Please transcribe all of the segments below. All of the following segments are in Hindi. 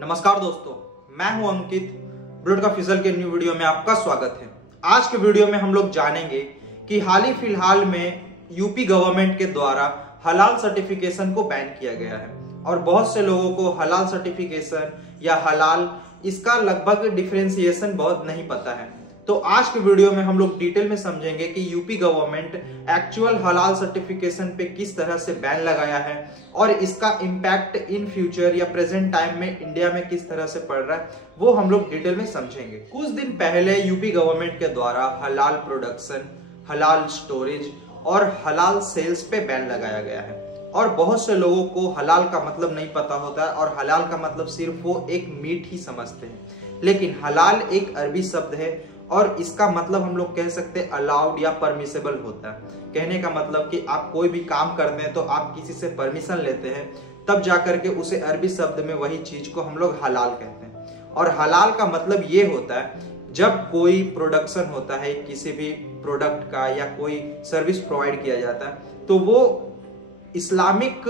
नमस्कार दोस्तों, मैं हूं अंकित। ब्लड का फिजल के न्यू वीडियो में आपका स्वागत है। आज के वीडियो में हम लोग जानेंगे कि हाल ही फिलहाल में यूपी गवर्नमेंट के द्वारा हलाल सर्टिफिकेशन को बैन किया गया है और बहुत से लोगों को हलाल सर्टिफिकेशन या हलाल इसका लगभग डिफरेंशिएशन बहुत नहीं पता है। तो आज के वीडियो में हम लोग डिटेल में समझेंगे कि यूपी गवर्नमेंट एक्चुअल हलाल सर्टिफिकेशन पे किस तरह से बैन लगाया है और इसका इम्पैक्ट इन फ्यूचर या प्रेजेंट टाइम में इंडिया में किस तरह से पड़ रहा है, वो हम लोग डिटेल में समझेंगे। कुछ दिन पहले यूपी गवर्नमेंट के द्वारा हलाल प्रोडक्शन, हलाल स्टोरेज और हलाल सेल्स पे बैन लगाया गया है और बहुत से लोगों को हलाल का मतलब नहीं पता होता है और हलाल का मतलब सिर्फ वो एक मीट ही समझते हैं। लेकिन हलाल एक अरबी शब्द है और इसका मतलब हम लोग कह सकते हैं अलाउड या परमिसेबल होता है। कहने का मतलब कि आप कोई भी काम करते हैं तो आप किसी से परमिशन लेते हैं, तब जाकर के उसे अरबी शब्द में वही चीज को हम लोग हलाल कहते हैं। और हलाल का मतलब ये होता है जब कोई प्रोडक्शन होता है किसी भी प्रोडक्ट का या कोई सर्विस प्रोवाइड किया जाता है तो वो इस्लामिक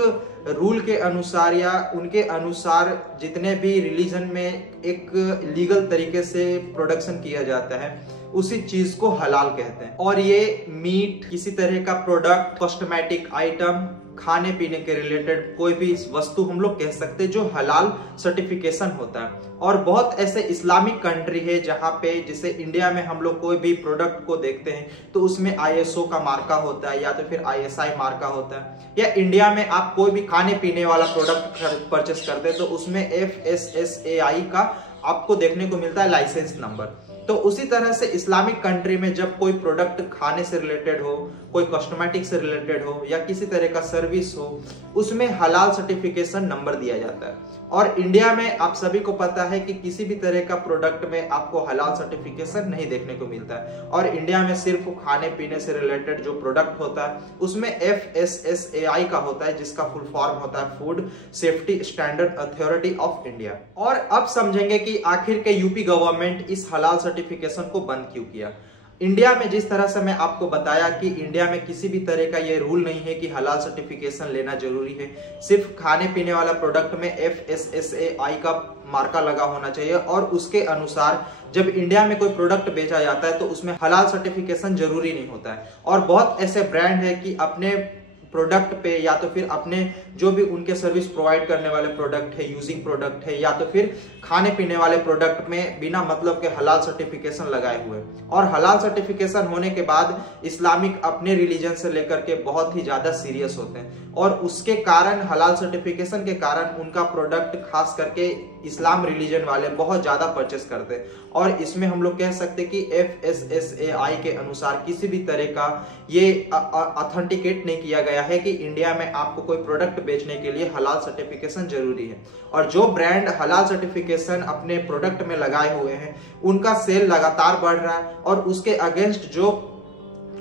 रूल के अनुसार या उनके अनुसार जितने भी रिलीजन में एक लीगल तरीके से प्रोडक्शन किया जाता है उसी चीज को हलाल कहते हैं। और ये मीट, किसी तरह का प्रोडक्ट, कॉस्मेटिक आइटम, खाने पीने के रिलेटेड कोई भी वस्तु हम लोग कह सकते हैं जो हलाल सर्टिफिकेशन होता है। और बहुत ऐसे इस्लामिक कंट्री है जहां पे, जैसे इंडिया में हम लोग कोई भी प्रोडक्ट को देखते हैं तो उसमें ISO का मार्का होता है या तो फिर ISI मार्का होता है, या इंडिया में आप कोई भी खाने पीने वाला प्रोडक्ट परचेस करते हैं तो उसमें FSSAI का आपको देखने को मिलता है लाइसेंस नंबर। तो उसी तरह से इस्लामिक कंट्री में जब कोई प्रोडक्ट खाने से रिलेटेड हो, कोई कॉस्मेटिक से रिलेटेड हो या किसी तरह का सर्विस हो, उसमें हलाल सर्टिफिकेशन नंबर दिया जाता है। और इंडिया में आप सभी को पता है कि किसी भी तरह का प्रोडक्ट में आपको हलाल सर्टिफिकेशन नहीं देखने को मिलता है और इंडिया में सिर्फ खाने पीने से रिलेटेड जो प्रोडक्ट होता है उसमें FSSAI का होता है, जिसका फुल फॉर्म होता है food safety standard authority of India. और अब समझेंगे कि आखिर के यूपी गवर्नमेंट इस हलाल सर्टिफिकेशन को बंद क्यों किया। इंडिया में जिस तरह से मैं आपको बताया कि इंडिया में किसी भी तरह का ये रूल नहीं है कि हलाल सर्टिफिकेशन लेना जरूरी है, सिर्फ खाने पीने वाला प्रोडक्ट में FSSAI का मार्का लगा होना चाहिए और उसके अनुसार जब इंडिया में कोई प्रोडक्ट बेचा जाता है तो उसमें हलाल सर्टिफिकेशन जरूरी नहीं होता है। और बहुत ऐसे ब्रांड है कि अपने प्रोडक्ट पे या तो फिर अपने जो भी उनके सर्विस प्रोवाइड करने वाले प्रोडक्ट है, यूजिंग प्रोडक्ट है या तो फिर खाने पीने वाले प्रोडक्ट में बिना मतलब के हलाल सर्टिफिकेशन लगाए हुए। और हलाल सर्टिफिकेशन होने के बाद इस्लामिक अपने रिलीजन से लेकर के बहुत ही ज्यादा सीरियस होते हैं और उसके कारण, हलाल सर्टिफिकेशन के कारण उनका प्रोडक्ट खास करके इस्लाम रिलीजन वाले बहुत ज्यादा परचेस करते हैं। और इसमें हम लोग कह सकते कि FSSAI के अनुसार किसी भी तरह का ये ऑथेंटिकेट नहीं किया गया है कि इंडिया में आपको कोई प्रोडक्ट बेचने के लिए हलाल सर्टिफिकेशन जरूरी है। और जो ब्रांड हलाल सर्टिफिकेशन अपने प्रोडक्ट में लगाए हुए हैं उनका सेल लगातार बढ़ रहा है और उसके अगेंस्ट जो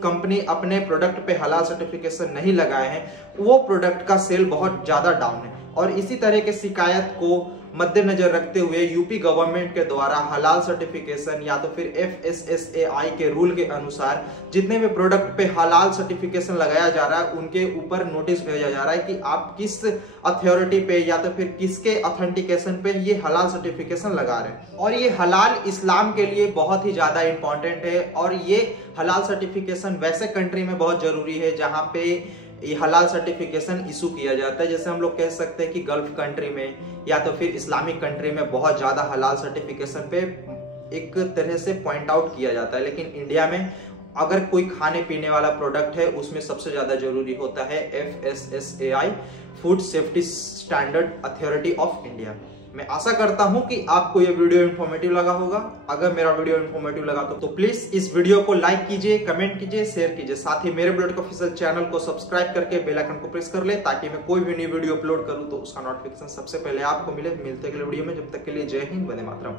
कंपनी अपने प्रोडक्ट पे हलाल सर्टिफिकेशन नहीं लगाए हैं वो प्रोडक्ट का सेल बहुत ज्यादा डाउन है। और इसी तरह के शिकायत को मद्देनजर रखते हुए यूपी गवर्नमेंट के द्वारा हलाल सर्टिफिकेशन या तो फिर FSSAI के रूल के अनुसार जितने भी प्रोडक्ट पे हलाल सर्टिफिकेशन लगाया जा रहा है उनके ऊपर नोटिस भेजा जा रहा है कि आप किस अथॉरिटी पे या तो फिर किसके ऑथेंटिकेशन पे ये हलाल सर्टिफिकेशन लगा रहे हैं। और ये हलाल इस्लाम के लिए बहुत ही ज्यादा इंपॉर्टेंट है और ये हलाल सर्टिफिकेशन वैसे कंट्री में बहुत जरूरी है जहां पे ये हलाल सर्टिफिकेशन इशू किया जाता है। जैसे हम लोग कह सकते हैं कि गल्फ कंट्री में या तो फिर इस्लामिक कंट्री में बहुत ज्यादा हलाल सर्टिफिकेशन पे एक तरह से पॉइंट आउट किया जाता है, लेकिन इंडिया में अगर कोई खाने पीने वाला प्रोडक्ट है उसमें सबसे ज्यादा जरूरी होता है FSSAI food safety standard authority of India. मैं आशा करता हूं कि आपको यह वीडियो इन्फॉर्मेटिव लगा होगा। अगर मेरा वीडियो इन्फॉर्मेटिव लगा तो प्लीज इस वीडियो को लाइक कीजिए, कमेंट कीजिए, शेयर कीजिए। साथ ही मेरे ब्लड का ऑफिशियल चैनल को सब्सक्राइब करके बेल आइकन को प्रेस कर ले ताकि मैं कोई भी नई वीडियो अपलोड करूं तो उसका नोटिफिकेशन सबसे पहले आपको मिले। मिलते अगले वीडियो में, जब तक के लिए जय हिंद, वंदे मातरम।